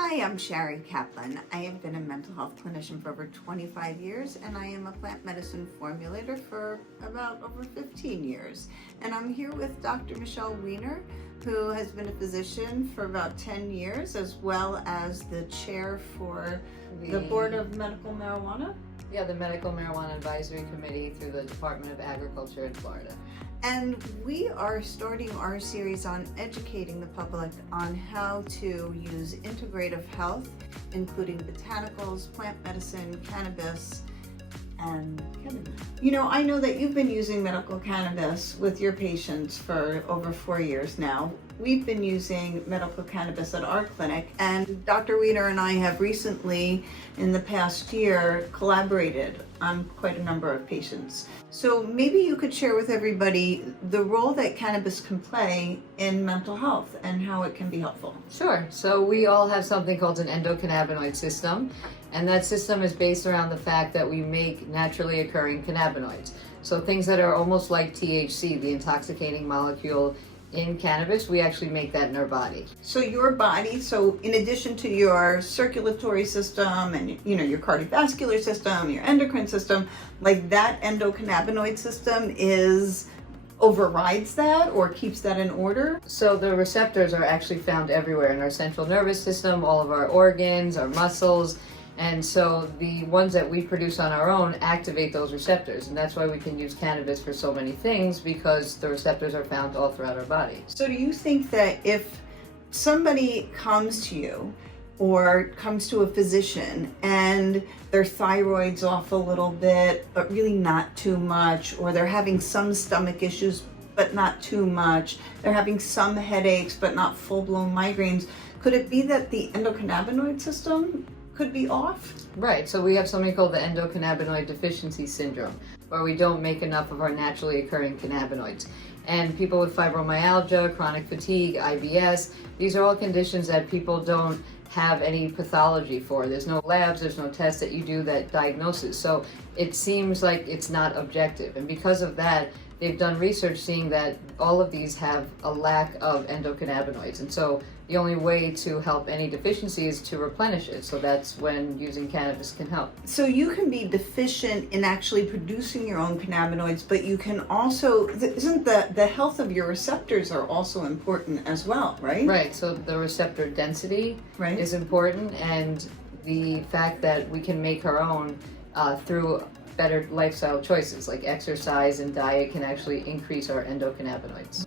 Hi, I'm Shari Kaplan. I have been a mental health clinician for over 25 years, and I am a plant medicine formulator for about over 15 years. And I'm here with Dr. Michelle Weiner, who has been a physician for about 10 years, as well as the chair for the Board of Medical Marijuana. Yeah, the Medical Marijuana Advisory Committee through the Department of Agriculture in Florida. And we are starting our series on educating the public on how to use integrative health, including botanicals, plant medicine, cannabis, and ketamine. You know, I know that you've been using medical cannabis with your patients for over 4 years now. We've been using medical cannabis at our clinic, and Dr. Weiner and I have recently, in the past year, collaborated on quite a number of patients. So maybe you could share with everybody the role that cannabis can play in mental health and how it can be helpful. Sure. So we all have something called an endocannabinoid system, and that system is based around the fact that we make naturally occurring cannabinoids. So things that are almost like THC, the intoxicating molecule in cannabis, we actually make that in our body. So your body, so in addition to your circulatory system and your cardiovascular system, your endocrine system, like that endocannabinoid system overrides that or keeps that in order? So the receptors are actually found everywhere in our central nervous system, all of our organs, our muscles. And so the ones that we produce on our own activate those receptors. And that's why we can use cannabis for so many things, because the receptors are found all throughout our body. So do you think that if somebody comes to you or comes to a physician and their thyroid's off a little bit, but really not too much, or they're having some stomach issues, but not too much, they're having some headaches, but not full-blown migraines, could it be that the endocannabinoid system could be off? Right, so we have something called the endocannabinoid deficiency syndrome, where we don't make enough of our naturally occurring cannabinoids. And people with fibromyalgia, chronic fatigue, IBS, these are all conditions that people don't have any pathology for. There's no labs, there's no tests that you do that diagnoses. So it seems like it's not objective. And because of that, they've done research seeing that all of these have a lack of endocannabinoids. And so the only way to help any deficiency is to replenish it. So that's when using cannabis can help. So you can be deficient in actually producing your own cannabinoids, but you can also, isn't the health of your receptors are also important as well, right? Right, so the receptor density is important, and the fact that we can make our own through better lifestyle choices like exercise and diet can actually increase our endocannabinoids.